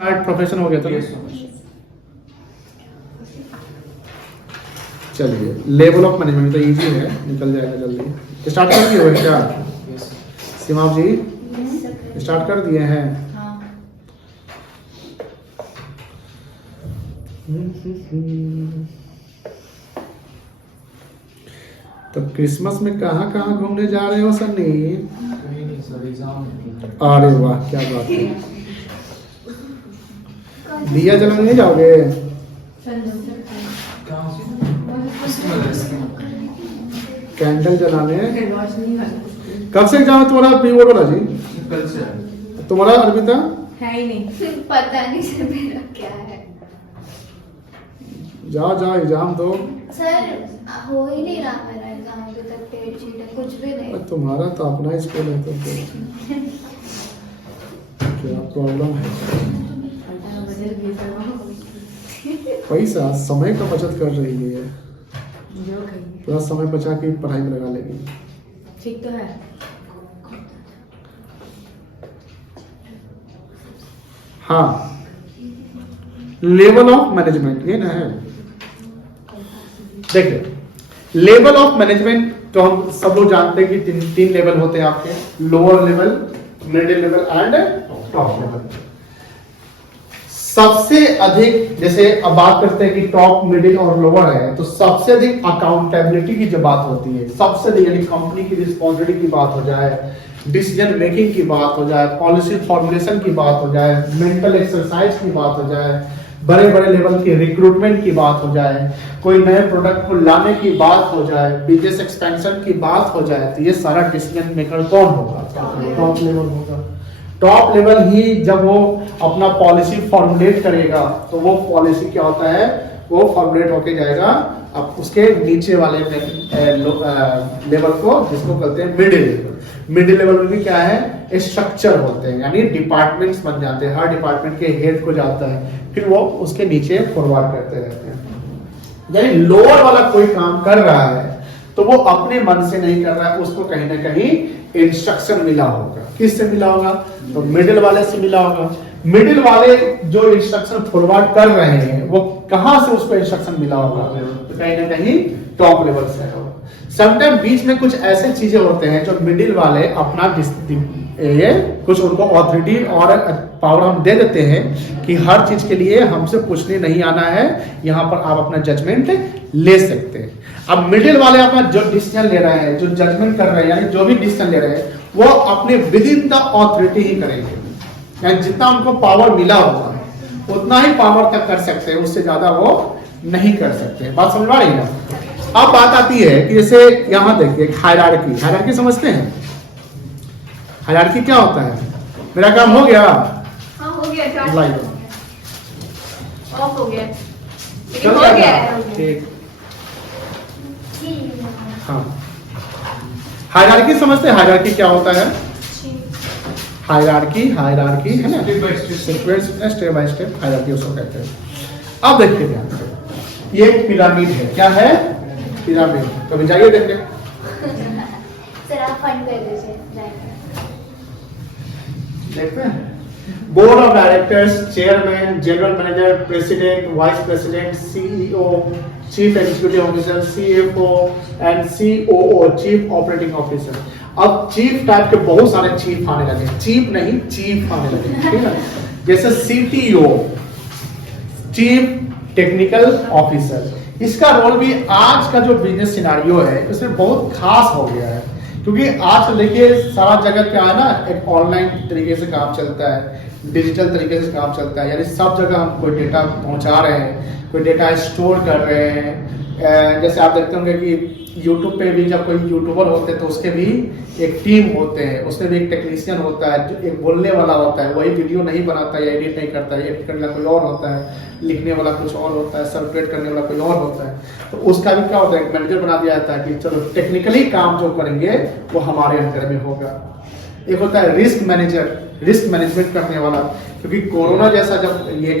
Profession हो गया था ना? चलिए, लेवल ऑफ मैनेजमेंट तो इजी है, निकल जाएगा जल्दी। स्टार्ट कर दिए हो क्या सीमाप जी? स्टार्ट कर दिए हैं। तब क्रिसमस में कहाँ कहाँ घूमने जा रहे हो सन्नी? अरे वाह, क्या बात है। दिया जलाने नहीं जाओगे? कैंडल जलाने कब से एग्जाम है तुम्हारा? पीओ वाला जी कल से। तुम्हारा अर्पिता? है ही नहीं, पता नहीं सर मेरा क्या है। जाओ जाओ एग्जाम दो। सर हो ही नहीं रहा मेरा एग्जाम, अभी तक डेट शीट है कुछ भी नहीं। तुम्हारा तो अपना स्कूल है तो क्या प्रॉब्लम है? पैसा समय का बचत कर रही है, पूरा समय बचा के पढ़ाई में लगा लेगी। ठीक तो है। हाँ, लेवल ऑफ मैनेजमेंट ये ना है। देखिए, लेवल ऑफ मैनेजमेंट तो हम सब लोग जानते हैं कि तीन लेवल होते हैं आपके, lower level, middle level and top level. सबसे अधिक, जैसे अब बात करते हैं कि टॉप, मिडिल और लोअर है, तो सबसे अधिक अकाउंटेबिलिटी की जो बात होती है, सबसे अधिक यानी कंपनी की रिस्पॉन्सिबिलिटी की बात हो जाए, डिसीजन मेकिंग की बात हो जाए, पॉलिसी फॉर्मुलेशन की बात हो जाए, मेंटल एक्सरसाइज की बात हो जाए, बड़े बड़े लेवल की रिक्रूटमेंट की बात हो जाए, कोई नए प्रोडक्ट को लाने की बात हो जाए, बिजनेस एक्सपेंशन की बात हो जाए, तो ये सारा डिसीजन मेकर कौन होगा? टॉप लेवल होगा। टॉप लेवल ही जब वो अपना पॉलिसी फॉर्मुलेट करेगा तो वो पॉलिसी क्या होता है, वो फॉर्मुलेट होके जाएगा अब उसके नीचे वाले लेवल को, जिसको कहते हैं मिडिल लेवल। मिडिल लेवल में भी क्या है, स्ट्रक्चर होते हैं, यानी डिपार्टमेंट्स बन जाते हैं, हर डिपार्टमेंट के हेड को जाता है, फिर वो उसके नीचे फॉरवर्ड करते रहते हैं। यानी लोअर वाला कोई काम कर रहा है तो वो अपने मन से नहीं कर रहा है, उसको कहीं ना कहीं इंस्ट्रक्शन मिला होगा। किससे मिला होगा? तो मिडिल वाले से मिला होगा। मिडिल वाले जो इंस्ट्रक्शन फॉरवर्ड कर रहे हैं वो कहां से उसको इंस्ट्रक्शन मिला होगा? तो कहीं ना कहीं टॉप लेवल से होगा। समटाइम बीच में कुछ ऐसे चीजें होते हैं जो मिडिल वाले अपना कुछ उनको ऑथोरिटी और पावर हम दे देते हैं कि हर चीज के लिए हमसे पूछने नहीं आना है, यहाँ पर आप अपना जजमेंट ले सकते हैं। अब मिडिल वाले अपना जो डिसीजन ले रहे हैं, जो जजमेंट कर रहे हैं, यानी जो भी डिसीजन ले रहे हैं वो अपने विद इन द ऑथोरिटी ही करेंगे, यानी जितना उनको पावर मिला होगा उतना ही पावर तक कर सकते हैं, उससे ज्यादा वो नहीं कर सकते। बात समझ आ रही है? अब बात आती है कि जैसे यहाँ देखिए हायरार्की। हायरार्की समझते हैं? हायरार्की क्या होता है? मेरा काम हो गया? हाँ हो गया, ऑफ हो गया, चल हो गया है। ठीक। हाँ, हायरार्की समझते हैं? हायरार्की क्या होता है? हायरार्की है ना, स्टेप बाय स्टेप हायरार्की उसको कहते हैं। अब देखिए ध्यान से, ये पिरामिड है। क्या है? पिरामिड। कभी जाइए देखिए। सर आप फंड कर दीजिए, देखते हैं। Board of directors, chairman, general manager, president, vice president, CEO, chief executive officer, CFO and COO, chief operating officer. अब चीफ टाइप के बहुत सारे चीफ आने लगे, चीफ नहीं चीफ आने लगे, ठीक है? जैसे सीटीओ, चीफ टेक्निकल ऑफिसर। इसका रोल भी आज का जो बिजनेस सिनारियो है उसमें बहुत खास हो गया है, क्योंकि आज देखिए सारा जगह क्या है ना, एक ऑनलाइन तरीके से काम चलता है, डिजिटल तरीके से काम चलता है, यानी सब जगह हम कोई डेटा पहुंचा रहे हैं, कोई डेटा स्टोर कर रहे हैं। जैसे आप देखते होंगे कि यूट्यूब पे भी जब कोई यूट्यूबर होते हैं तो उसके भी एक टीम होते हैं, उसमें भी एक टेक्नीशियन होता है, जो एक बोलने वाला होता है, वही वीडियो नहीं बनाता है, एडिट नहीं करता है, एडिट करने वाला कोई और होता है, लिखने वाला कुछ और होता है, सर्कुलेट करने वाला कोई और होता है। तो उसका भी क्या होता है, एक मैनेजर बना दिया जाता है कि चलो टेक्निकली काम जो करेंगे वो हमारे अंडर में होगा। एक होता है रिस्क मैनेजर, रिस्क मैनेजमेंट करने वाला, क्योंकि कोरोना जैसा जब ये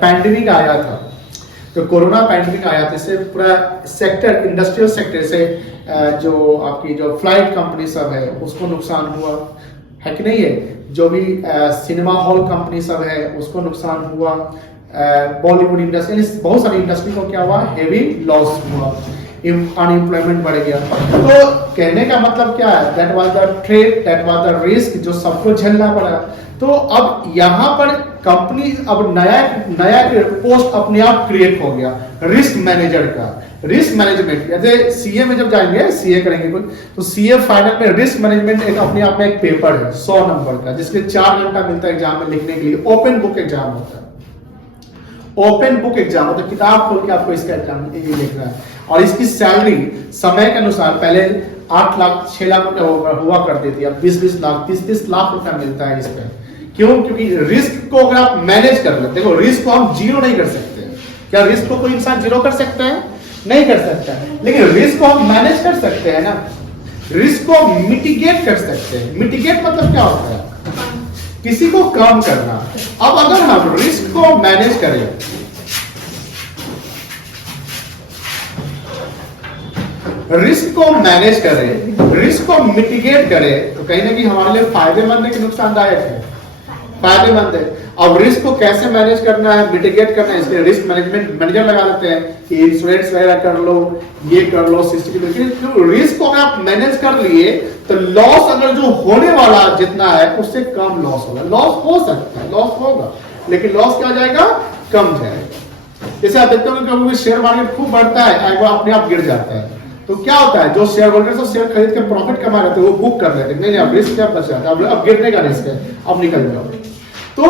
पैंडेमिक आया था, तो कोरोना पैंडेमिक आया था, इससे पूरा सेक्टर, इंडस्ट्रियल सेक्टर से जो आपकी जो फ्लाइट कंपनी सब है उसको नुकसान हुआ, है कि नहीं है? जो भी सिनेमा हॉल कंपनी सब है उसको नुकसान हुआ, बॉलीवुड इंडस्ट्री, बहुत सारी इंडस्ट्री को क्या हुआ, हेवी लॉस हुआ, अनएम्प्लॉयमेंट बढ़ गया। तो कहने का मतलब क्या है, that was the threat, that was the risk जो सबको झेलना पड़ा। तो अब यहाँ पर कंपनी अब नया पोस्ट अपने आप क्रिएट हो गया, रिस्क मैनेजर का। रिस्क मैनेजमेंट जैसे सीए में जब जाएंगे, सीए करेंगे कुछ, तो सीए फाइनल में रिस्क मैनेजमेंट एक अपने आप में एक पेपर है 100 नंबर का, जिसके 4 घंटा मिलता है एग्जाम में लिखने के लिए। ओपन बुक एग्जाम होता है, ओपन बुक एग्जाम होता है, किताब खोल के आपको इसका एग्जाम ये लिखना है। और इसकी सैलरी समय के अनुसार पहले 8 लाख 6 लाख रुपया हुआ करती थी, अब 20-20 लाख 30-30 लाख रुपया मिलता है इस पे। क्यों? क्योंकि रिस्क को अगर आप मैनेज कर लेते, देखो रिस्क को हम जीरो नहीं कर सकते। क्या रिस्क को कोई इंसान जीरो कर सकता है? नहीं कर सकता, लेकिन रिस्क को हम मैनेज कर सकते हैं ना, रिस्क को मिटिगेट कर सकते हैं। मिटिगेट मतलब क्या होता है? किसी को कम करना। अब अगर हम रिस्क को मैनेज करें, रिस्क को मैनेज करें, रिस्क को मिटिगेट करें, तो कहीं ना कहीं हमारे लिए फायदेमंद है कि नुकसानदायक है? फायदेमंद है। अब रिस्क को कैसे मैनेज करना है, मिटिगेट करना है, इसलिए रिस्क मैनेजमेंट मैनेजर लगा देते हैं कि इंश्योरेंस वगैरह कर लो, ये कर लो, सिस्टम। रिस्क को अगर आप मैनेज कर लिए तो लॉस अगर जो होने वाला जितना है उससे कम लॉस होगा। लॉस हो सकता है, लॉस होगा, लेकिन लॉस क्या जाएगा? कम जाएगा। जैसे आप देखते हो कभी शेयर मार्केट खूब बढ़ता है, एक बार अपने आप गिर जाता है, तो क्या होता है, जो शेयर होल्डर से शेयर खरीद के प्रॉफिट कमा रहे थे वो बुक कर लेते, नहीं अब रिस्क क्या बच जाता है, अब गिरने का रिस्क है, अब निकल जाओ। तो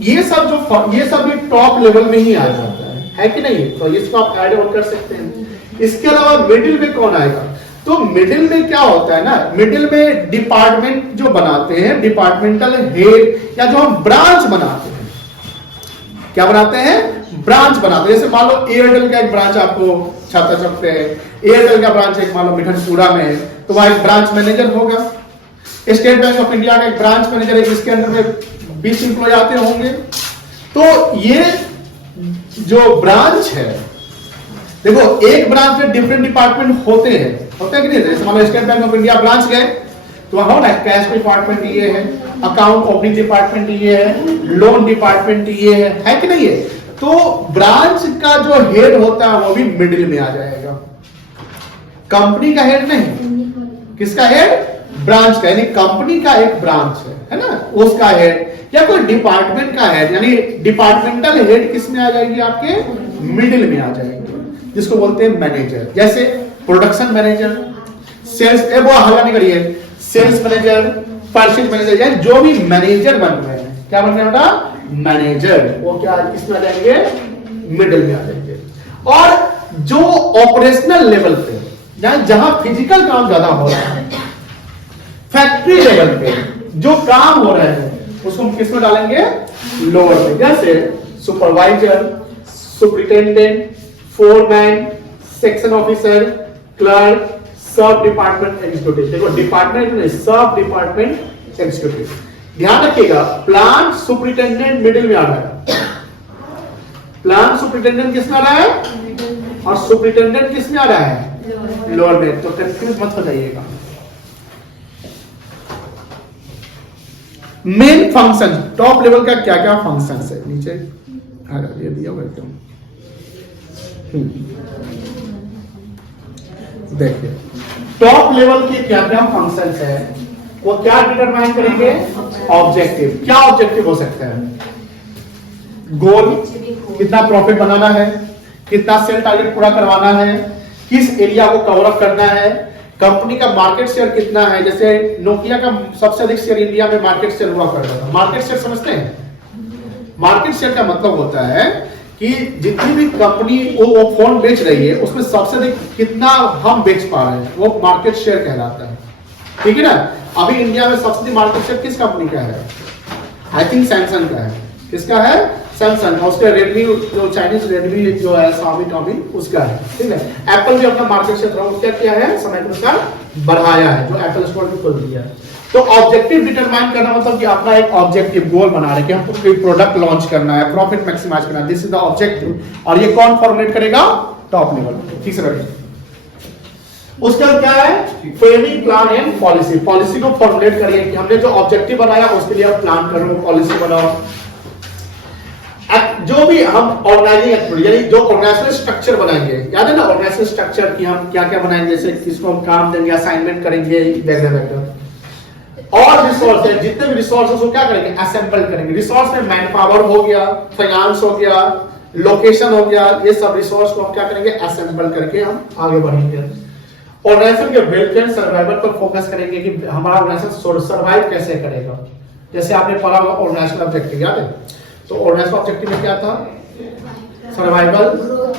ये सब भी टॉप लेवल में ही आ जाता है कि नहीं? तो इसको आप ऐड ऑन कर सकते हैं। इसके अलावा मिडिल में कौन आएगा? तो मिडिल में क्या होता है ना, मिडिल में डिपार्टमेंट जो बनाते हैं, डिपार्टमेंटल हेड, या जो हम ब्रांच बनाते हैं, क्या बनाते हैं? ब्रांच बनाते हैं। जैसे मान लो एयरटेल का एक ब्रांच आपको छाता चौक पे है, एयरटेल का ब्रांच एक मान लो मिठनपुरा में है, तो वहां एक ब्रांच मैनेजर होगा। स्टेट बैंक ऑफ इंडिया का एक ब्रांच मैनेजर है, जिसके अंदर में 20 एम्प्लॉय आते होंगे। तो ये जो ब्रांच है, देखो एक ब्रांच में डिफरेंट डिपार्टमेंट होते हैं कि नहीं? जैसे मान लो state bank of India branch गए तो वहां ना कैश डिपार्टमेंट ये है, अकाउंट ओपनिंग डिपार्टमेंट ये है, लोन डिपार्टमेंट ये है कि नहीं है? तो ब्रांच का जो हेड होता है वो भी मिडिल में आ जाएगा। कंपनी का हेड नहीं, किसका हेड? ब्रांच का, यानी कंपनी का एक ब्रांच है ना, उसका हेड, या कोई डिपार्टमेंट का हेड, यानी डिपार्टमेंटल हेड किस में आ जाएगी? आपके मिडिल में आ जाएगी, जिसको बोलते हैं मैनेजर। जैसे प्रोडक्शन मैनेजर, सेल्स, वो हल्ला नहीं करिए, सेल्स मैनेजर, परचेज मैनेजर, यानी जो भी मैनेजर बन रहे हैं, क्या बन रहे हैं? मैनेजर। वो क्या किसमें आ जाएंगे? मिडिल में आ जाएंगे। और जो ऑपरेशनल लेवल पे, जहां फिजिकल काम ज्यादा हो रहा है, फैक्ट्री लेवल पे जो काम हो रहे हैं, उसको हम किसमें डालेंगे? लोअर में। जैसे supervisor, superintendent, foreman, section officer, clerk, सब डिपार्टमेंट एग्जीक्यूटिव। देखो डिपार्टमेंट नहीं, सब डिपार्टमेंट एग्जीक्यूटिव। ध्यान रखिएगा, प्लांट सुपरिटेंडेंट मिडिल में आ रहा है, प्लांट सुपरिटेंडेंट किस में आ रहा है, और सुपरिटेंडेंट किस में आ रहा है? लोअर में। तो कंफ्यूज मत हो जाइएगा। मेन फंक्शन, टॉप लेवल का क्या क्या फंक्शन है, नीचे ये दिया हुआ है। देखिए टॉप लेवल के क्या क्या फंक्शन है, वो क्या डिटरमाइन करेंगे? ऑब्जेक्टिव। क्या ऑब्जेक्टिव हो सकता है? गोल, कितना प्रॉफिट बनाना है, कितना सेल टारगेट पूरा करवाना है, किस एरिया को कवर अप करना है, कंपनी का मार्केट शेयर कितना है। जैसे नोकिया का सबसे अधिक शेयर इंडिया में मार्केट शेयर हुआ करता था। मार्केट शेयर समझते हैं? मार्केट शेयर का मतलब होता है कि जितनी भी कंपनी वो फोन बेच रही है, उसमें सबसे अधिक कितना हम बेच पा रहे हैं, वो मार्केट शेयर कहलाता है। ठीक है ना? अभी इंडिया में सबसे अधिक मार्केट शेयर किस कंपनी का है? आई थिंक सैमसंग का है। किसका है? सैमसंग। उसका रेडमी, जो चाइनीज रेडमी जो है, Xiaomi उसका है। ठीक है? एप्पल भी अपना मार्केट शेयर क्या किया है, समय के अनुसार बढ़ाया है, जो एप्पल स्टोर भी खोल दिया है। तो ऑब्जेक्टिव डिटरमाइन करना मतलब कि अपना एक ऑब्जेक्टिव गोल बना रहे कि हमको कोई प्रोडक्ट लॉन्च करना है, प्रॉफिट मैक्सिमाइज करना है, दिस इज द ऑब्जेक्टिव। और ये कौन फॉर्मुलेट करेगा? Top level. ठीक है, उसके बाद क्या है, framing plan and policy. Policy को फॉर्मुलेट करिए कि हमने जो ऑब्जेक्टिव बनाया उसके लिए आप प्लान करो, पॉलिसी बनाओ। जो भी हम ऑर्गेनाइजिंग एक्टिविटी यानी जो ऑर्गेनाइजेशनल स्ट्रक्चर बनाएंगे, याद है ना ऑर्गेनाइजेशनल स्ट्रक्चर की हम क्या क्या बनाएंगे, जैसे किसको हम काम देंगे, असाइनमेंट करेंगे वगैरह। और रिसोर्स है, जितने भी रिसोर्सेस को क्या करेंगे, असेंबल करेंगे। रिसोर्स में मैन पावर हो गया, फाइनेंस हो गया, लोकेशन हो गया, ये सब रिसोर्स को हम क्या करेंगे, असेंबल करके हम आगे बढ़ेंगे। ऑर्गेनाइजेशन के वेलफेयर सर्वाइवल पर फोकस करेंगे कि हमारा ऑर्गेनाइजेशन सर्वाइव कैसे करेगा। जैसे आपने पढ़ा होगा ऑर्गेनाइजेशनल ऑब्जेक्टिव, याद है? तो ऑर्गेनाइजेशनल ऑब्जेक्टिव में क्या था, सर्वाइवल,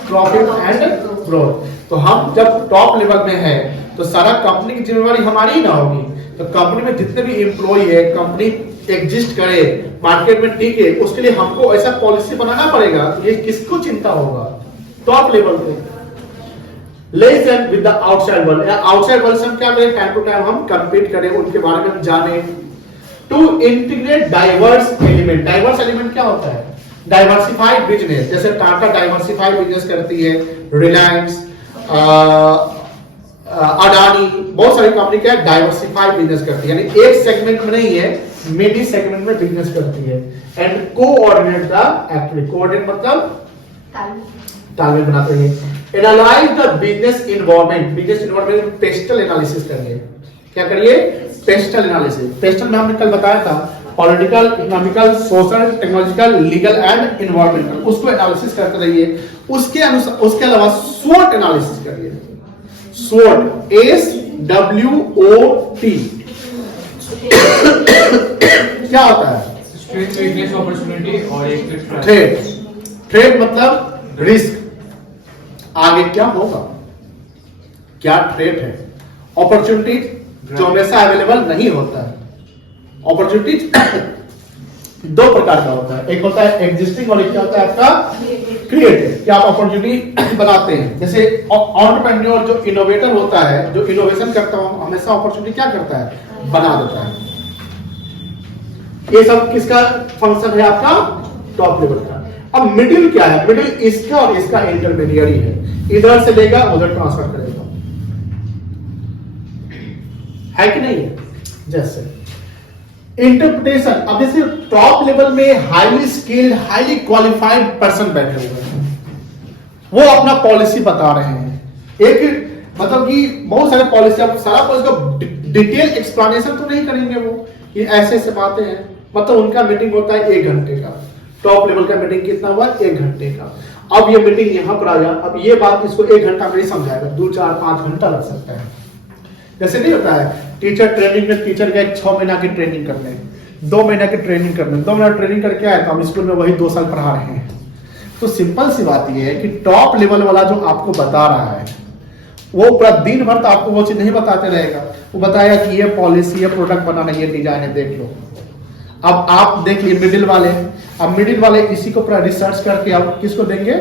प्रॉफिट एंड ग्रोथ। तो हम जब टॉप लेवल में है तो सारा कंपनी की जिम्मेवारी हमारी ही ना होगी। तो कंपनी में जितने भी एम्प्लॉय है, कंपनी एग्जिस्ट करे, मार्केट में टिके, उसके लिए हमको ऐसा पॉलिसी बनाना पड़ेगा। ये किसको चिंता होगा, टॉप लेवल पे। Less than with the outside world, outside world से हम क्या करें, टाइम टू टाइम हम कंपीट करें, उनके बारे में हम जाने। To integrate diverse element. Diverse element क्या होता है, डाइवर्सिफाइड बिजनेस। जैसे टाटा डाइवर्सिफाइड बिजनेस करती है, रिलायंस, अडानी, बहुत सारी कंपनी क्या है, डाइवर्सिफाइड बिजनेस करती है, यानी एक सेगमेंट में नहीं है, मेनी सेगमेंट में बिजनेस करती है। And coordinate the activity, coordinate मतलब तालमेल बनाते हैं। Analyse the business environment, business environment pastel analysis करिए। क्या करिए, पेस्टल एनालिसिस। पेस्टल में हमने कल बताया था, political, economical, social, technological, legal and environmental, उसको एनालिसिस करते रहिए। उसके अनुसार, उसके अलावा स्वोट एनालिसिस करिए। स्वोट, SWOT क्या होता है, स्ट्रेंथ, वीकनेस, अपॉर्चुनिटी और एक थ्रेट। थ्रेट मतलब रिस्क, आगे क्या होगा, क्या थ्रेट है। अपॉर्चुनिटी जो हमेशा अवेलेबल नहीं होता है। अपॉर्चुनिटीज दो प्रकार का होता है, एक होता है एग्जिस्टिंग और एक क्या होता है आपका क्रिएटिव, कि आप अपॉर्चुनिटी बनाते हैं। जैसे एंटरप्रेन्योर जो इनोवेटर होता है, जो इनोवेशन करता है, हमेशा अपॉर्चुनिटी क्या करता है, बना देता है। ये सब किसका फंक्शन है, आपका टॉप लेवल का। अब मिडिल क्या है, मिडिल इसका और इसका इंटरमीडिएरी है, इधर से लेगा उधर ट्रांसफर करेगा, है कि नहीं है। जैसे इंटरप्रिटेशन, अब जैसे टॉप लेवल में highly skilled, highly qualified person बैठे हुए हैं, वो अपना पॉलिसी बता रहे हैं। एक मतलब कि बहुत सारे पॉलिसी, आप सारा पॉलिसी का डिटेल एक्सप्लेनेशन तो नहीं करेंगे वो, कि ऐसे ऐसे बातें हैं। मतलब उनका मीटिंग होता है 1 घंटे का, टॉप लेवल का मीटिंग कितना हुआ, 1 घंटे का। अब ये मीटिंग यहाँ पर आया, अब ये बात इसको 1 घंटा में नहीं समझाएगा, 2, 4, 5 घंटा लग सकता है। जैसे नहीं होता है, टीचर ट्रेनिंग में टीचर गए 6 महीना की ट्रेनिंग करने, 2 महीना की ट्रेनिंग करने, 2 महीना ट्रेनिंग करके आए तो हम स्कूल में वही 2 साल पढ़ा रहे हैं। तो सिंपल सी बात ये है कि टॉप लेवल वाला जो आपको बता रहा है, वो पूरा दिन भर तो आपको वो चीज नहीं बताते रहेगा। वो बताएगा कि ये पॉलिसी, ये प्रोडक्ट बनाना, ये डिजाइन है, देख लो। अब आप देख लिए मिडिल वाले, अब मिडिल वाले इसी को पूरा रिसर्च करके आप किसको देंगे,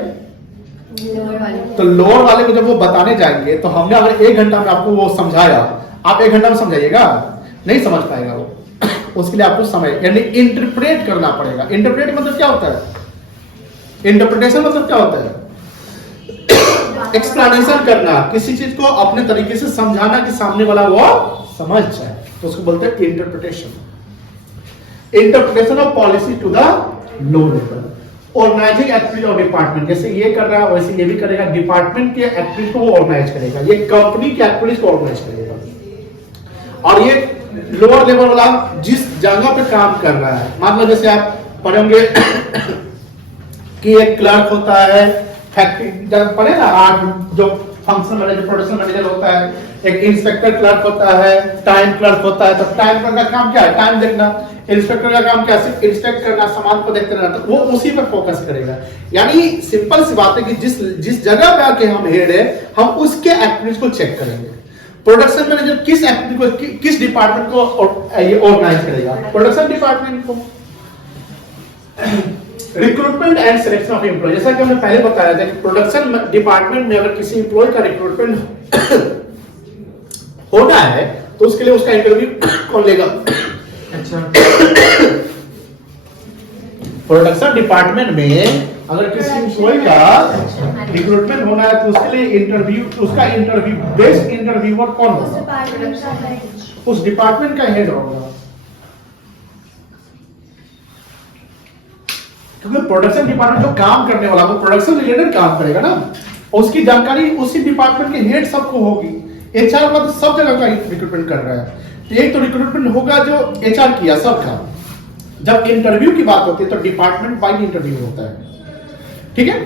तो लोअर वाले को जब वो बताने जाएंगे, तो हमने अगर 1 घंटा में आपको वो समझाया, आप 1 घंटा में समझाइएगा, नहीं समझ पाएगा वो। उसके लिए आपको समय यानी इंटरप्रेट करना पड़ेगा। इंटरप्रेट मतलब क्या होता है, इंटरप्रिटेशन मतलब क्या होता है, एक्सप्लेनेशन करना, किसी चीज को अपने तरीके से समझाना कि सामने वाला वो समझ जाए, तो उसको बोलते हैं interpretation. Interpretation of policy to the low level. Organising activity of department, जैसे ये कर रहा है वैसे ये भी करेगा, डिपार्टमेंट के एक्टिविटी को वो ऑर्गेनाइज करेगा, ये कंपनी की एक्टिविटीज को ऑर्गेनाइज करेगा। और ये लोअर लेवल वाला जिस जगह पे काम कर रहा है, मान लो जैसे आप पढ़ेंगे कि एक क्लर्क होता है फैक्ट्री, पढ़े ना आज जो फंक्शन मैनेजर, प्रोडक्शन मैनेजर होता है, एक इंस्पेक्टर क्लर्क होता है, टाइम क्लर्क होता है। तो टाइम क्लर्क का काम क्या है, टाइम देखना। इंस्पेक्टर का काम क्या है, सिर्फ इंस्पेक्ट करना, सामान को देखते रहना, तो वो उसी पे फोकस करेगा। यानी सिंपल सी बात है कि जिस जगह पे आके हम हेड है, हम उसके एक्टिविटीज को चेक करेंगे। प्रोडक्शन मैनेजर किस एक्टिविटी को, किस डिपार्टमेंट को ये ऑर्गेनाइज करेगा, प्रोडक्शन डिपार्टमेंट को। Recruitment and selection of employ, जैसा कि हमने पहले बताया था कि प्रोडक्शन डिपार्टमेंट में अगर किसी एम्प्लॉय का रिक्रूटमेंट होना है तो उसके लिए उसका इंटरव्यू कौन लेगा, अच्छा प्रोडक्शन डिपार्टमेंट में अगर किसी एम्प्लॉय का रिक्रूटमेंट होना है तो उसके लिए इंटरव्यू, उसका इंटरव्यू बेस्ट इंटरव्यूअर कौन होगा? उस डिपार्टमेंट का हेड होगा, क्योंकि प्रोडक्शन डिपार्टमेंट जो काम करने वाला वो प्रोडक्शन रिलेटेड काम करेगा ना, उसकी जानकारी उसी डिपार्टमेंट के हेड सबको होगी। एचआर मतलब सब जगह का रिक्रूटमेंट कर रहा है, एक तो रिक्रूटमेंट होगा जो एचआर किया सबका। जब इंटरव्यू की बात होती है तो डिपार्टमेंट वाइज इंटरव्यू होता है, ठीक है।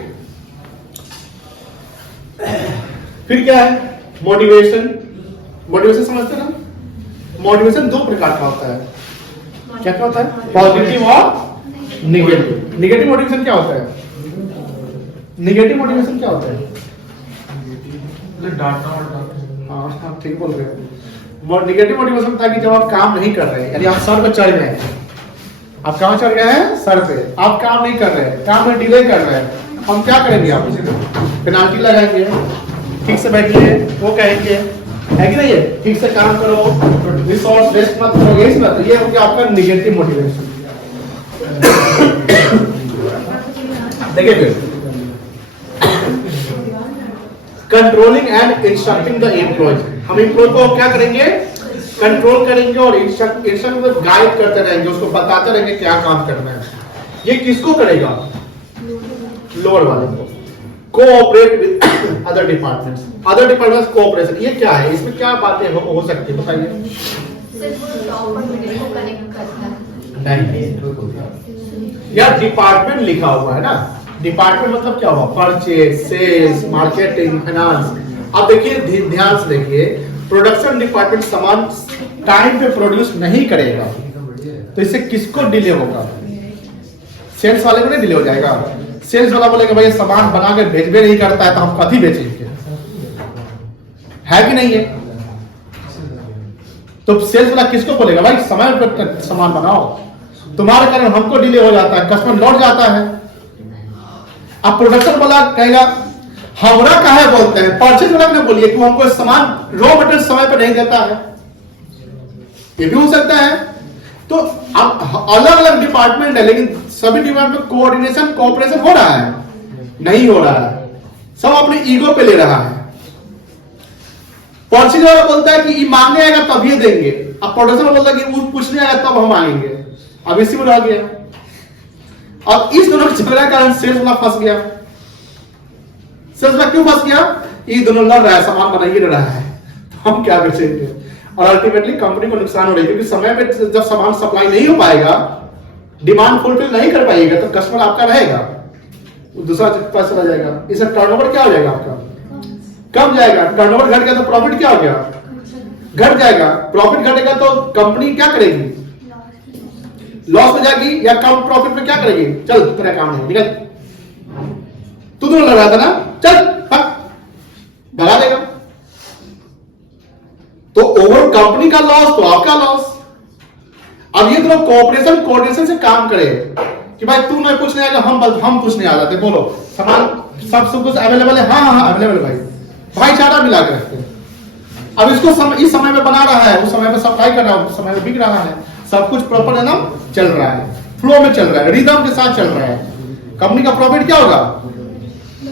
फिर क्या है? मोटिवेशन। मोटिवेशन समझते ना? मोटिवेशन दो प्रकार का होता है। क्या क्या होता है? पॉजिटिव और निगेटिव। निगेटिव मोटिवेशन क्या होता है? निगेटिव मोटिवेशन क्या होता है? हाँ ठीक बोल रहे हो। निगेटिव मोटिवेशन था कि जब आप काम नहीं कर रहे, यानी आप सर पे चढ़ गए हैं, आप कहां चढ़ गए हैं? सर पे। आप काम नहीं कर रहे, काम में डिले कर रहे हैं, हम क्या करेंगे? आप पेनाल्टी लगाएंगे, ठीक से बैठिए, वो कहेंगे है कि नहीं है, ठीक से काम करो, रिसोर्स वेस्ट मत करो, यही बात। ये हो गया आपका निगेटिव मोटिवेशन। देखिए फिर controlling and instructing the employ. हम एम्प्लॉय को क्या करेंगे? कंट्रोल करेंगे और इंस्ट्रक्शन में गाइड करते रहेंगे, उसको बताते रहेंगे क्या काम करना है। ये किसको करेगा? लोअर वाले को। Cooperate with other departments. Other departments cooperation, ये क्या है? इसमें क्या बातें हो सकती है बताइए? सिर्फ टॉप और मिडिल को कनेक्ट करता है। नहीं, या डिपार्टमेंट लिखा हुआ है ना, डिपार्टमेंट मतलब क्या हुआ? Purchase, sales, marketing, finance. अब देखिए ध्यान से देखिए, प्रोडक्शन डिपार्टमेंट सामान टाइम पे प्रोड्यूस नहीं करेगा तो इससे किसको डिले होगा? सेल्स वाले को नहीं डिले हो जाएगा? सेल्स वाला बोलेगा भाई सामान बना के भेजबे नहीं करता है तो हम कभी बेचेंगे, है कि नहीं है? तो सेल्स वाला किसको बोलेगा? भाई समय पर सामान बनाओ, तुम्हारे कारण हमको डिले हो जाता है, कस्टमर लौट जाता है। अब प्रोडक्शन वाला कहेगा हमरा काहे बोलते हैं, परचेज वाला ने बोलिए कि हमको सामान रॉ मटेरियल समय पर नहीं देता है, ये भी हो सकता है। तो अब अलग अलग डिपार्टमेंट है लेकिन सभी डिपार्टमेंट कोऑर्डिनेशन कोऑपरेशन हो रहा है? नहीं हो रहा है, सब अपने ईगो पे ले रहा है। परचेज वाला बोलता है कि ये मांगने आएगा तब ये देंगे, अब प्रोडक्शन वाला बोलता है कि वो पूछने आएगा तब हम आएंगे। अब इसी में रह गया। अब इस दोनों के झगड़ा के कारण सेल्स वाला फंस गया। सेल्स वाला क्यों फंस गया? ये दोनों लड़ रहा है, सामान बना ही नहीं रहा है, हम क्या बेचेंगे? और अल्टीमेटली कंपनी को नुकसान हो रही है, क्योंकि समय में जब सामान सप्लाई नहीं हो पाएगा, डिमांड फुलफिल नहीं कर पाएगा, तो कस्टमर आपका रहेगा, दूसरा पास चला जाएगा। इससे टर्नओवर क्या हो जाएगा? आपका कम जाएगा। टर्नओवर घट गया तो प्रॉफिट क्या हो गया? घट जाएगा। प्रॉफिट घटेगा तो कंपनी क्या करेगी? लॉस में जाएगी, या कम प्रॉफिट में क्या करेगी? चल तेरा काम नहीं, निकल, तू दोनों लड़ रहा था ना, चल भगा देगा। तो ओवर कंपनी का लॉस तो आपका लॉस। अब ये दोनों कोऑपरेशन कोऑर्डिनेशन से काम करे कि भाई तू मैं पूछने आएगा, हम पूछने आ जाते, बोलो सामान सब कुछ अवेलेबल है? हाँ अवेलेबल भाई, भाईचारा मिला के रखते हैं। अब इसको इस समय में बना रहा है, उस समय में सप्लाई कर रहा है, उस समय में बिक रहा है, सब कुछ प्रॉपर है ना, चल रहा है, फ्लो में चल रहा है, रिदम के साथ चल रहा है। कंपनी का प्रॉफिट क्या होगा?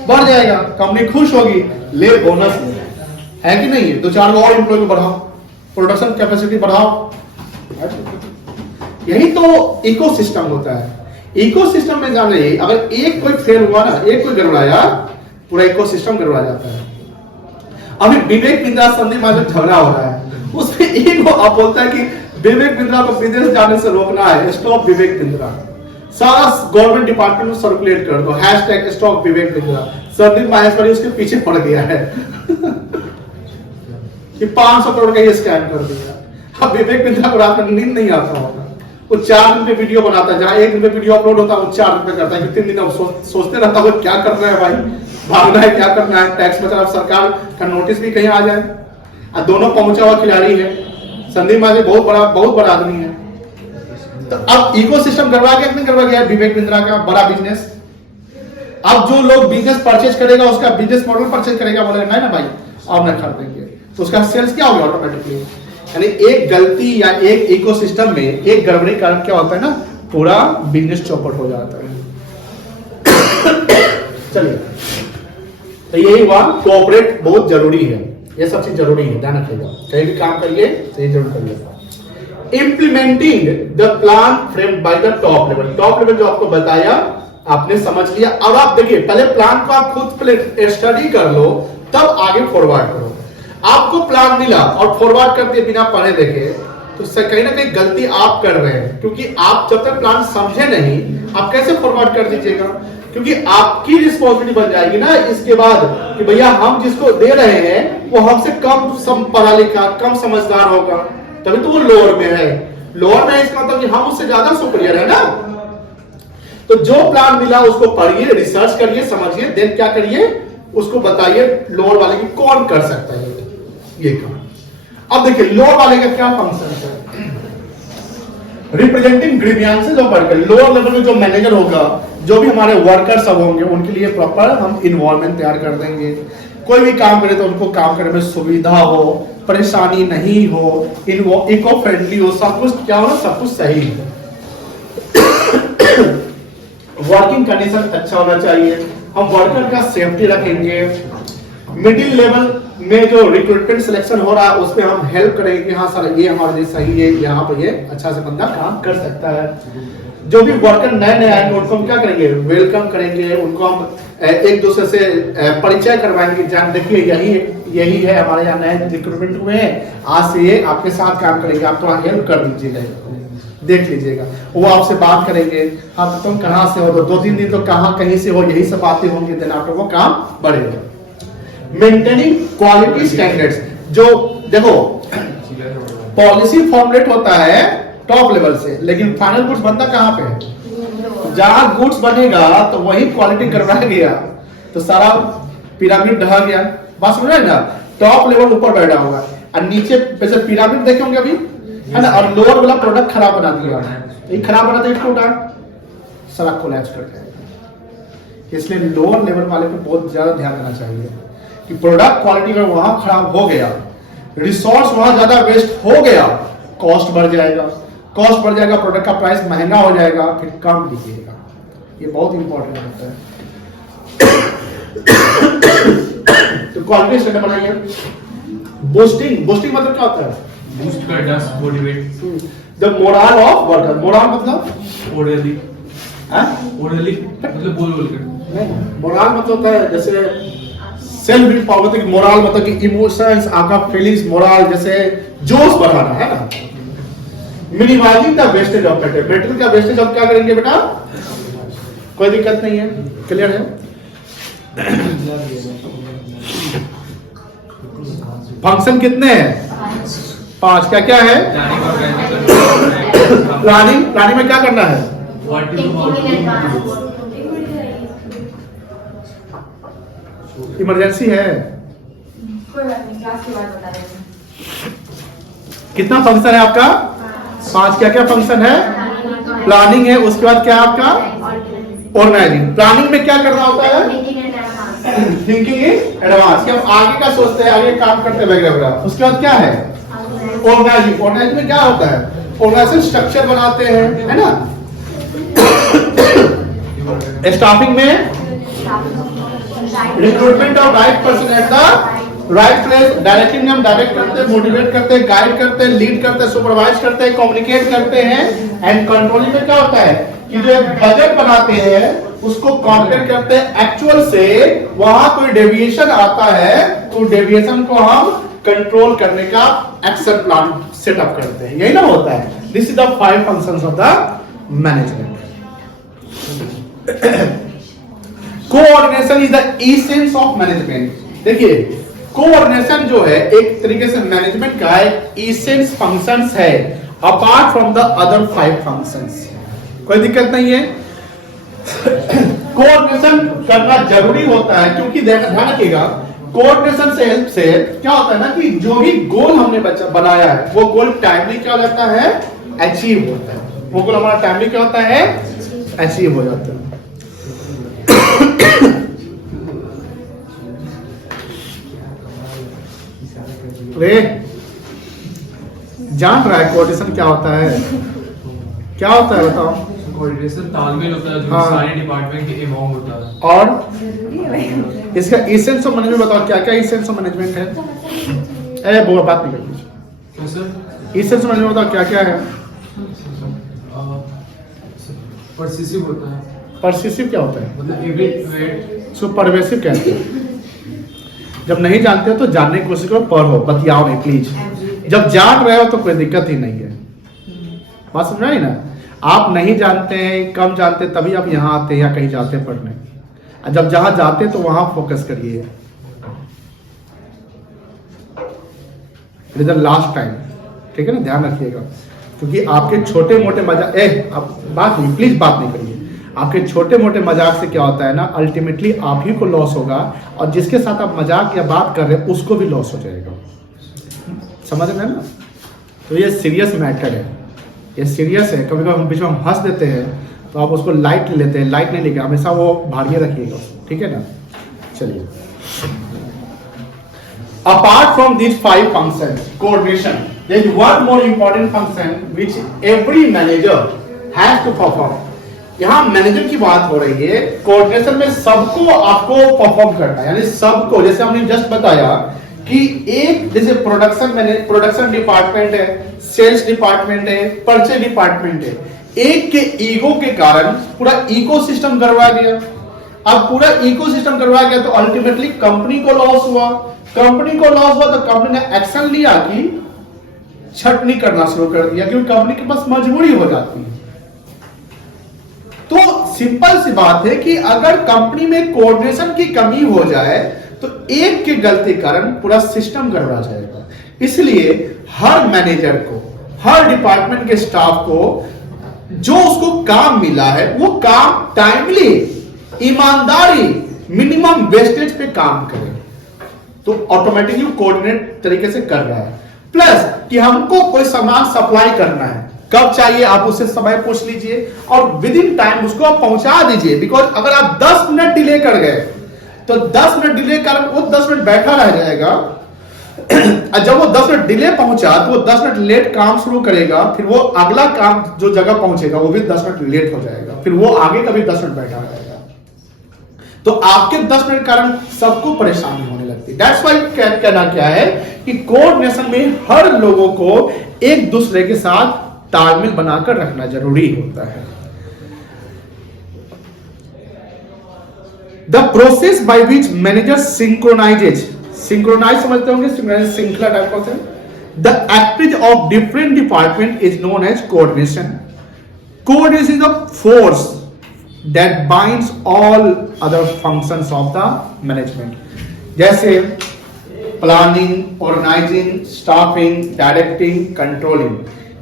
बढ़ जाएगा, कंपनी खुश होगी, ले बोनस, है कि नहीं है? 2-4 और एम्प्लॉय को बढ़ाओ, प्रोडक्शन कैपेसिटी बढ़ाओ। यही तो इकोसिस्टम होता है। इकोसिस्टम में जाने, अगर एक कोई फेल हुआ ना, एक कोई गड़बड़ाया, पूरा इकोसिस्टम गड़बड़ा जाता है। अभी विवेक बिंद्रा संदीप में झगड़ा हो रहा है, उसमें एक वो आप बोलता है कि विवेक बिंद्रा को विदेश जाने से रोकना है, स्टॉप विवेक बिंद्रा। सारा गवर्नमेंट डिपार्टमेंट में सर्कुलेट कर दो, #स्टॉप विवेक बिंद्रा। संदीप माहेश्वरी उसके पीछे पड़ गया है कि 500 करोड़ का ये स्कैम कर दिया। अब विवेक बिंद्रा को रात में नींद नहीं आता होगा, वो 4 दिन पे वीडियो बनाता है, जहां 1 दिन पे वीडियो अपलोड होता है वो 4 दिन पे करता है, कि 3 दिन अब सोचते रहता है क्या करना है भाई, भागना है, क्या करना है, टैक्स बचा, सरकार का नोटिस भी कहीं आ जाए। और दोनों पहुंचा हुआ खिलाड़ी है, संदीप मांझी बहुत बड़ा आदमी है। तो अब इकोसिस्टम गड़बड़ा गया, कितने गड़बड़ा गया? विवेक बिंद्रा का बड़ा बिजनेस। अब जो लोग बिजनेस परचेज करेगा, उसका बिजनेस मॉडल परचेज करेगा, बोलेगा नहीं ना भाई अब ना खरीदेंगे, तो उसका सेल्स क्या होगा? ऑटोमेटिकली। यानी एक गलती या एक इकोसिस्टम में एक गड़बड़ी कारण क्या होता है ना, पूरा बिजनेस चौपट हो जाता है। चलिए, तो यही हुआ, कोऑपरेट बहुत जरूरी है, ये सब चीज जरूरी है, ध्यान रखिएगा। कहीं भी काम करिए तो ये जरूर करिएगा। Implementing the plan frame by the top level. Top level जो आपको बताया आपने समझ लिया। अब आप देखिए, पहले प्लान को आप खुद स्टडी कर लो, तब आगे फॉरवर्ड करो। आपको प्लान मिला और फॉरवर्ड करते बिना पढ़े देखे तो कहीं ना कहीं गलती आप कर रहे हैं, क्योंकि आप जब तक प्लान समझे नहीं, आप कैसे फॉरवर्ड कर दीजिएगा? क्योंकि आपकी रिस्पॉन्सिबिलिटी बन जाएगी ना इसके बाद कि भैया हम जिसको दे रहे हैं वो हमसे कम पढ़ा लिखा, कम समझदार होगा, तभी तो वो लोअर में है। लोअर में इसका मतलब कि हम उससे ज्यादा सुपीरियर है ना। तो जो प्लान मिला उसको पढ़िए, रिसर्च करिए, समझिए, देन क्या करिए, उसको बताइए लोअर वाले की कौन कर सकता है ये काम। अब देखिए लोअर वाले का क्या फंक्शन है, representing grievances of worker. Lower level में जो मैनेजर होगा, जो भी हमारे वर्कर सब होंगे, उनके लिए प्रॉपर हम इन्वायरमेंट तैयार कर देंगे। कोई भी काम करे तो उनको काम करने में सुविधा हो, परेशानी नहीं हो, इको फ्रेंडली हो, सब कुछ क्या हो, सब कुछ सही हो। वर्किंग कंडीशन अच्छा होना चाहिए। हम वर्कर का सेफ्टी रखेंगे। मिडिल लेवल में जो रिक्रूटमेंट सिलेक्शन हो रहा है उसमें हम हेल्प करेंगे कि हाँ सर ये हमारे लिए सही है, यहाँ पे ये अच्छा से बंदा काम कर सकता है। जो भी वर्कर नए नए आएंगे उनको हम क्या करेंगे, वेलकम करेंगे, उनको हम एक दूसरे से परिचय करवाएंगे। जान देखिए यही है, हमारे यहाँ नए रिक्रूटमेंट हुए हैं, आज से ये आपके साथ काम करेंगे, आप थोड़ा हेल्प कर दीजिएगा, देख लीजिएगा। वो आपसे बात करेंगे, हाँ तो तुम कहाँ से हो, तो 2-3 दिन तो कहीं से हो, यही सब बातें होंगी, देन आपका वो काम बढ़ेगा। Maintaining quality standards. जो देखो पॉलिसी फॉर्मुलेट होता है टॉप लेवल से, लेकिन फाइनल गुड्स बनता कहाँ पे है? जहां गुड्स बनेगा तो वही क्वालिटी करवाया गया, तो सारा पिरामिड ढह गया। बात समझ रहे हैं ना? टॉप लेवल ऊपर बैठा होगा और नीचे वैसे पिरामिड देखे होंगे अभी, है ना, और लोअर वाला प्रोडक्ट खराब बना दिया, ये खराब बना तो प्रोडक्ट सारा कोलैप्स कर जाएगा। इसलिए लोअर लेवल वाले पे बहुत ज्यादा ध्यान देना चाहिए कि प्रोडक्ट क्वालिटी अगर वहां खराब हो गया, रिसोर्स वहां ज्यादा वेस्ट हो गया, कॉस्ट बढ़ जाएगा, कॉस्ट बढ़ जाएगा, प्रोडक्ट का प्राइस महंगा हो जाएगा, फिर काम लीजिएगा। ये बहुत इंपॉर्टेंट होता है। तो क्वालिटी स्टैंडर्ड बनाइए। बूस्टिंग, बूस्टिंग मतलब क्या होता है? बूस्ट करना, motivate. The moral of worker. Moral मतलब ओरली, हाँ, ओरली मतलब बोल कर। मोरल मतलब होता है जैसे सेल्फ एम्पावरमेंट। मोरल मतलब कि इमोशंस, आपका फीलिंग्स, मोरल जैसे जोश बढ़ाना है ना। Minimising the wastage of material. Material का वेस्टेज आप क्या करेंगे बेटा? कोई दिक्कत नहीं है, क्लियर है? फंक्शन कितने हैं? 5। क्या क्या है? प्लानिंग। प्लानिंग में क्या करना है? इमरजेंसी है, कोई बात नहीं, क्लास के बाद बता देंगे। कितना फंक्शन है आपका? 5। क्या क्या फंक्शन है? प्लानिंग है, उसके बाद क्या आपका? ऑर्गेनाइजिंग। प्लानिंग में क्या करना होता है? थिंकिंग इन एडवांस, कि हम आगे का सोचते हैं, आगे काम करते हैं वगैरह। उसके बाद क्या है? ऑर्गेनाइजिंग। ऑर्गेनाइजिंग में क्या होता है? ऑर्गेनाइजेशन स्ट्रक्चर बनाते हैं, है ना। स्टाफिंग में recruitment of right person at the right place. Directing में हम डायरेक्ट करते हैं, मोटिवेट करते हैं, गाइड करते हैं, लीड करते हैं, सुपरवाइज करते हैं, कम्युनिकेट करते हैं। एंड कंट्रोलिंग में क्या होता है कि जो एक बजट बनाते हैं उसको कंपेयर करते हैं एक्चुअल से, वहां कोई डेविएशन आता है तो डेविएशन को हम कंट्रोल करने का एक्शन प्लान सेटअप करते हैं। यही ना होता है। This is the 5 functions of the management. Coordination is the essence of management. देखिए कोऑर्डिनेशन जो है एक तरीके से मैनेजमेंट का एक एसेंस फंक्शंस है, apart from the other 5 functions. कोई दिक्कत नहीं है। कोऑर्डिनेशन करना जरूरी होता है, क्योंकि ध्यान रखिएगा कोऑर्डिनेशन से हेल्प से क्या होता है ना कि जो भी गोल हमने बनाया है वो गोल टाइमली क्या हो जाता है? अचीव होता है। वो गोल हमारा टाइमली क्या होता है? अचीव हो जाता है। रे जान रहा है कोऑर्डिनेशन क्या होता है? क्या होता है बताओ? कोऑर्डिनेशन तालमेल होता है जो हाँ। सारे डिपार्टमेंट के अमॉन्ग होता है। और जरूरी है भाई। इसका एसेंस ऑफ मैनेजमेंट बताओ, क्या क्या एसेंस ऑफ मैनेजमेंट है? वो बात नहीं करनी। तो सर एसेंस ऑफ मैनेजमेंट बताओ क्या क्या है? परसिसिव होता है, परसिसिव क्या होता है? मतलब एवरी वेट। इसको परवेसिव कहते हैं। जब नहीं जानते हो तो जानने की कोशिश करो, पढ़ो, बतियाओ नहीं प्लीज। जब जान रहे हो तो कोई दिक्कत ही नहीं है। बात समझ में आई ना? आप नहीं जानते हैं, कम जानते हैं, तभी आप यहाँ आते हैं या कहीं जाते हैं पढ़ने। और जब जहां जाते हैं तो वहां फोकस करिए। It is the last time, ठीक है ना? ध्यान रखिएगा, क्योंकि आपके छोटे मोटे मजाक, आप बात नहीं, प्लीज बात नहीं करिए। आपके छोटे मोटे मजाक से क्या होता है ना, अल्टीमेटली आप ही को लॉस होगा, और जिसके साथ आप मजाक या बात कर रहे हैं उसको भी लॉस हो जाएगा। समझ में ना? तो ये सीरियस मैटर है, ये सीरियस है। कभी कभी हम बीच में हम हंस देते हैं तो आप उसको लाइट ले लेते हैं, लाइट नहीं लेके हमेशा वो भारिए रखिएगा, ठीक है ना? चलिए, apart from these 5 functions, coordination, there is one more important function which every manager has to perform. यहाँ मैनेजर की बात हो रही है, कोऑर्डिनेशन में सबको आपको परफॉर्म करना है, यानी सबको। जैसे हमने जस्ट बताया कि एक जैसे प्रोडक्शन डिपार्टमेंट है, सेल्स डिपार्टमेंट है, परचेज डिपार्टमेंट है, एक के ईगो के कारण पूरा इकोसिस्टम करवा दिया। अब पूरा इकोसिस्टम करवा गया तो अल्टीमेटली कंपनी को लॉस हुआ। कंपनी को लॉस हुआ तो कंपनी ने एक्शन लिया कि छटनी करना शुरू कर दिया, क्योंकि कंपनी के पास मजबूरी हो जाती है। तो सिंपल सी बात है कि अगर कंपनी में कोऑर्डिनेशन की कमी हो जाए तो एक के गलती कारण पूरा सिस्टम गड़बड़ा जाएगा। इसलिए हर मैनेजर को, हर डिपार्टमेंट के स्टाफ को जो उसको काम मिला है वो काम टाइमली, ईमानदारी, मिनिमम वेस्टेज पे काम करे, तो ऑटोमेटिकली कोऑर्डिनेट तरीके से कर रहा है। प्लस कि हमको कोई सामान सप्लाई करना है, कब चाहिए आप उससे समय पूछ लीजिए और विद इन टाइम उसको आप पहुंचा दीजिए। बिकॉज अगर आप 10 मिनट डिले कर गए तो 10 मिनट डिले कर वो 10 मिनट बैठा रह जाएगा। और जब वो 10 मिनट डिले पहुंचा तो वो 10 मिनट लेट काम शुरू करेगा, फिर वो अगला काम जो जगह पहुंचेगा वो भी 10 मिनट लेट हो जाएगा, फिर वो आगे कभी 10 मिनट बैठा रहेगा। तो आपके 10 मिनट कारण सबको परेशानी होने लगती है। दैट्स व्हाई कहना क्या है कि कोऑर्डिनेशन में हर लोगों को एक दूसरे के साथ तालमेल बनाकर रखना जरूरी होता है। The process by which manager synchronise समझते होंगे, श्रृंखला टाइप का। The activity of different department is known as coordination. Coordination is the force that binds all other functions of the management, जैसे planning, organising, staffing, directing, controlling,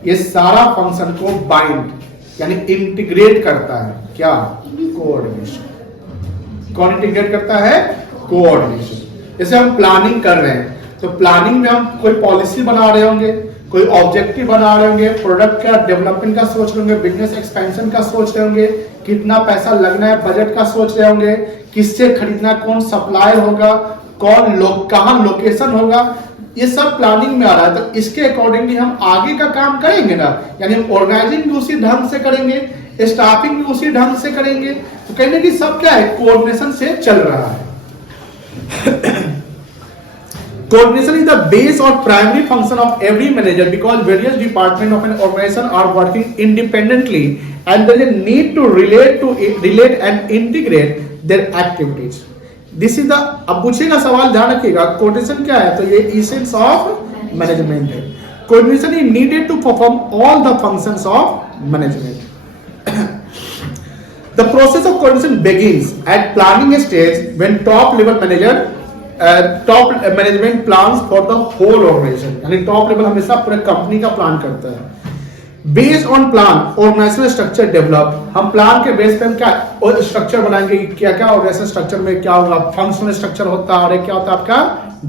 ये सारा function को bind यानी integrate करता है। क्या? कोऑर्डिनेशन। कौन इंटीग्रेट करता है? कोऑर्डिनेशन। जैसे हम प्लानिंग कर रहे हैं तो प्लानिंग में हम कोई पॉलिसी बना रहे होंगे, कोई ऑब्जेक्टिव बना रहे होंगे, प्रोडक्ट का डेवलपमेंट का सोच रहे होंगे, बिजनेस एक्सपेंशन का सोच रहे होंगे, कितना पैसा लगना है बजट का सोच रहे होंगे, किससे खरीदना, कौन सप्लायर होगा, कौन लोग, कहां लोकेशन होगा, ये सब प्लानिंग में आ रहा है। तो इसके अकॉर्डिंगली हम आगे का काम करेंगे ना, यानी हम ऑर्गेनाइजिंग भी उसी ढंग से करेंगे, स्टाफिंग भी उसी ढंग से करेंगे। तो कहने की सब क्या है? कोऑर्डिनेशन से चल रहा है। Coordination is the base or primary function of every manager because various departments of an organization are working independently and there is a need to relate and integrate their activities. This is the, अब पूछेगा सवाल, ध्यान रखिएगा, coordination क्या है? तो ये essence of management है। Coordination is needed to perform all the functions of management. The process of coordination begins at planning stage when top level manager top management plans for the whole organisation, यानी top level हमेशा पूरे company का plan करता है। Based on plan organisational structure develop, हम plan के base पे हम क्या स्ट्रक्चर बनाएंगे, क्या क्या ऑर्गेनाइजेशनल स्ट्रक्चर में क्या होगा, फंक्शनल स्ट्रक्चर होता है और एक क्या होता है आपका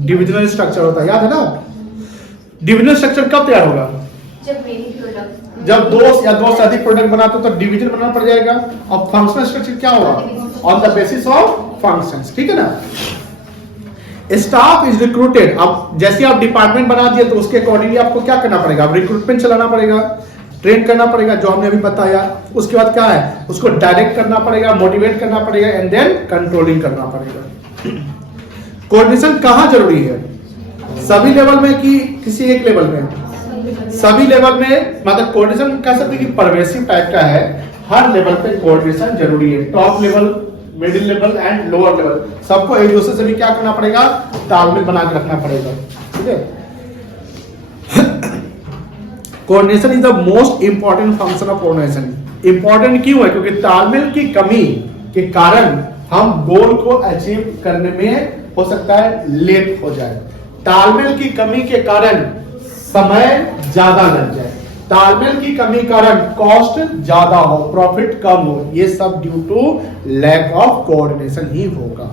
डिविजनल स्ट्रक्चर होता है। याद है ना? डिविजनल स्ट्रक्चर कब तैयार होगा? जब दो या दो से अधिक प्रोडक्ट बनाते हो तो डिवीजन बनाना पड़ जाएगा। और फंक्शनल स्ट्रक्चर क्या होगा? On the basis of functions, ठीक है ना? स्टाफ इज रिक्रूटेड, अब जैसे आप डिपार्टमेंट बना दिए तो उसके अकॉर्डिंगली आपको क्या करना पड़ेगा? अब रिक्रूटमेंट चलाना पड़ेगा। ट्रेन करना पड़ेगा जो हमने अभी बताया। उसके बाद क्या है, उसको डायरेक्ट करना पड़ेगा, मोटिवेट करना पड़ेगा एंड देन कंट्रोलिंग करना पड़ेगा। कोऑर्डिनेशन कहाँ जरूरी है, सभी लेवल में कि किसी एक लेवल में? सभी लेवल में, मतलब कोऑर्डिनेशन कह सकते हैं कि परवेसिव टाइप का है, हर लेवल पे कोऑर्डिनेशन जरूरी है। Top level, middle level and lower level, सबको एक दूसरे से भी क्या करना पड़ेगा, तालमेल बना के रखना पड़ेगा। ठीक है, coordination is the most important function of coordination. Important क्यों है, क्योंकि तालमेल की कमी के कारण हम गोल को अचीव करने में हो सकता है लेट हो जाए, तालमेल की कमी के कारण समय ज्यादा लग जाए, तालमेल की कमी कारण कॉस्ट ज्यादा हो, प्रॉफिट कम हो, ये सब due to lack of coordination ही होगा।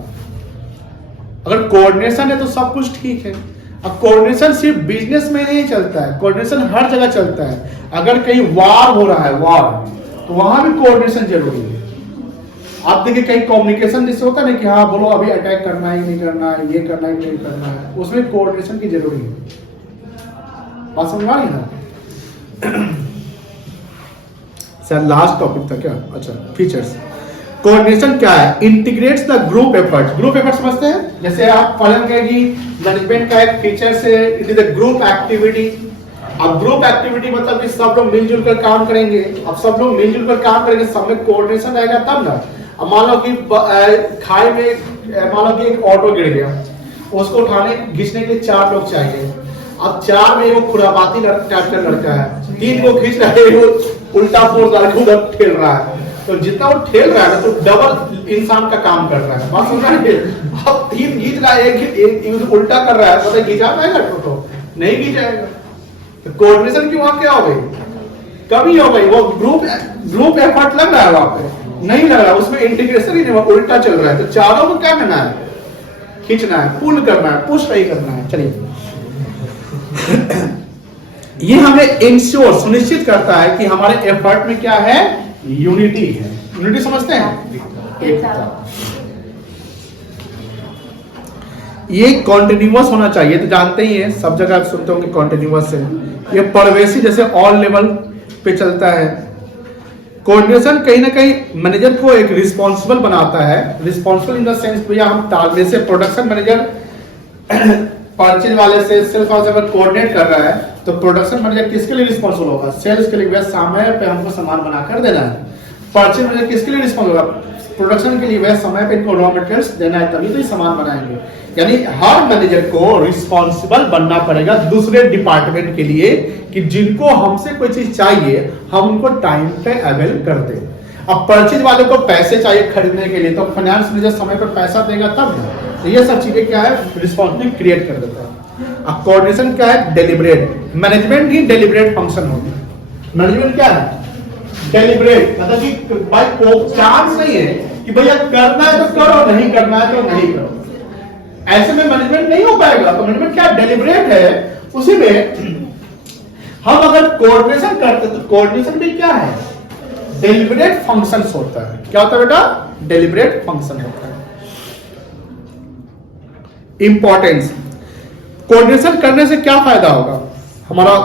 अगर कोऑर्डिनेशन है तो सब कुछ ठीक है। अब कोऑर्डिनेशन सिर्फ बिजनेस में नहीं चलता है, कोऑर्डिनेशन हर जगह चलता है। अगर कहीं वार हो रहा है, वार, तो वहां भी कोऑर्डिनेशन जरूरी है। आप देखिए कहीं कम्युनिकेशन जैसे होता है ना कि हाँ बोलो अभी अटैक करना है नहीं करना है, ये करना है नहीं करना है, उसमें कोऑर्डिनेशन की जरूरी है। बात समझ आ रही है ना? सर लास्ट टॉपिक था क्या? अच्छा, फीचर्स। कोऑर्डिनेशन क्या है? Integrates the group effort. Group effort समझते हैं, जैसे आप पढ़ गए मैनेजमेंट का एक फीचर से it is the group activity. अब ग्रुप एक्टिविटी मतलब कि सब लोग मिलजुल कर काम करेंगे। अब सब लोग मिलजुल कर काम करेंगे, सब में कोऑर्डिनेशन आएगा तब ना। अब मान लो कि खाई में मान लो कि एक ऑटो गिर गया, उसको उठाने खींचने के लिए 4 लोग चाहिए। अब 4 में वो खुराबाती टाइप का लड़का है, 3 को खींच रहा है, वो उल्टा फोर्स डाल उधर ठेल रहा है, तो जितना वो ठेल रहा है तो डबल इंसान का काम कर रहा है। बात समझ रहे हैं? अब 3 खींच रहा है, एक उल्टा कर रहा है, तो खींचा पाएगा तो नहीं खींचाएगा। तो कोऑर्डिनेशन की वहां क्या हो गई, कमी हो गई। वो ग्रुप एफर्ट लग रहा है वहां पे, नहीं लग रहा, उसमें इंटीग्रेशन ही नहीं, उल्टा चल रहा है। तो चारों को क्या करना है, खींचना है, पुल करना है, पुश नहीं करना है। चलिए ये हमें इंश्योर सुनिश्चित करता है कि हमारे एफर्ट में क्या है, यूनिटी है। यूनिटी समझते हैं, एकता। ये कॉन्टिन्यूअस होना चाहिए, तो जानते ही हैं, सब जगह आप सुनते होंगे कॉन्टिन्यूअस है। ये परवेसी जैसे ऑल लेवल पे चलता है। कोऑर्डिनेशन कहीं ना कहीं मैनेजर को एक रिस्पॉन्सिबल बनाता है। रिस्पॉन्सिबल इन द सेंस, भैया हम तालमेल से प्रोडक्शन मैनेजर परचेज वाले से सेल्स वाले से अगर कोऑर्डिनेट कर रहा है तो प्रोडक्शन मैनेजर किसके लिए रिस्पॉन्सिबल होगा, सेल्स के लिए। वह समय पे हमको सामान बनाकर देना है। परचेज मैनेजर किसके लिए रिस्पॉन्सिबल होगा, प्रोडक्शन के लिए। वह समय पे इनको रॉ मटेरियल्स देना है, तभी तो ये सामान बनाएंगे। यानी हर मैनेजर को रिस्पॉन्सिबल बनना पड़ेगा दूसरे डिपार्टमेंट के लिए कि जिनको हमसे कोई चीज चाहिए हम उनको टाइम पे अवेल कर दें। अब परचेज वाले को पैसे चाहिए खरीदने के लिए, तो फाइनेंस मैनेजर समय पर पैसा देगा तब ना। तो ये सब चीजें क्या है, रिस्पॉन्सिबिलिटी क्रिएट कर देता है। अब कोऑर्डिनेशन क्या है, डेलिब्रेट। मैनेजमेंट ही डेलिब्रेट फंक्शन होती है। मैनेजमेंट क्या है, डेलिब्रेट, मतलब कि भाई को चांस नहीं है कि भैया करना है तो करो, नहीं करना है तो नहीं करो। ऐसे में मैनेजमेंट नहीं हो पाएगा। तो मैनेजमेंट क्या डेलिब्रेट है। उसी में हम अगर कोऑर्डिनेशन करते तो कोऑर्डिनेशन भी क्या है, डेलिब्रेट फंक्शन होता है। क्या होता है बेटा, डेलिब्रेट फंक्शन होता है। इंपॉर्टेंस, कोऑर्डिनेशन करने से क्या फायदा होगा, हमारा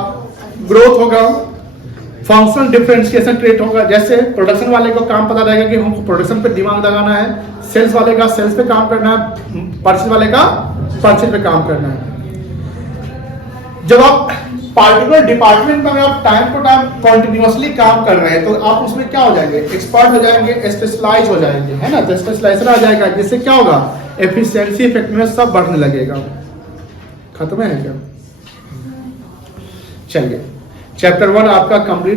ग्रोथ होगा, फंक्शनल डिफरेंशिएशन क्रिएट होगा। जैसे प्रोडक्शन वाले को काम पता रहेगा कि हमको प्रोडक्शन पे दिमाग लगाना है, सेल्स वाले का सेल्स पे काम करना है, परचेज वाले का परचेज पे काम करना है। जब आप पार्टिकुलर डिपार्टमेंट में आप टाइम टू टाइम कंटिन्यूअसली काम कर रहे हैं तो आप उसमें क्या हो जाएंगे, एक्सपर्ट हो जाएंगे, स्पेशलाइज हो जाएंगे, है ना। तो स्पेशलाइजेशन आ जाएगा, जिससे क्या होगा, एफिशिएंसी, इफेक्टिवनेस सब बढ़ने लगेगा। खत्म है क्या? चलिए, चैप्टर 1 आपका कंप्लीट।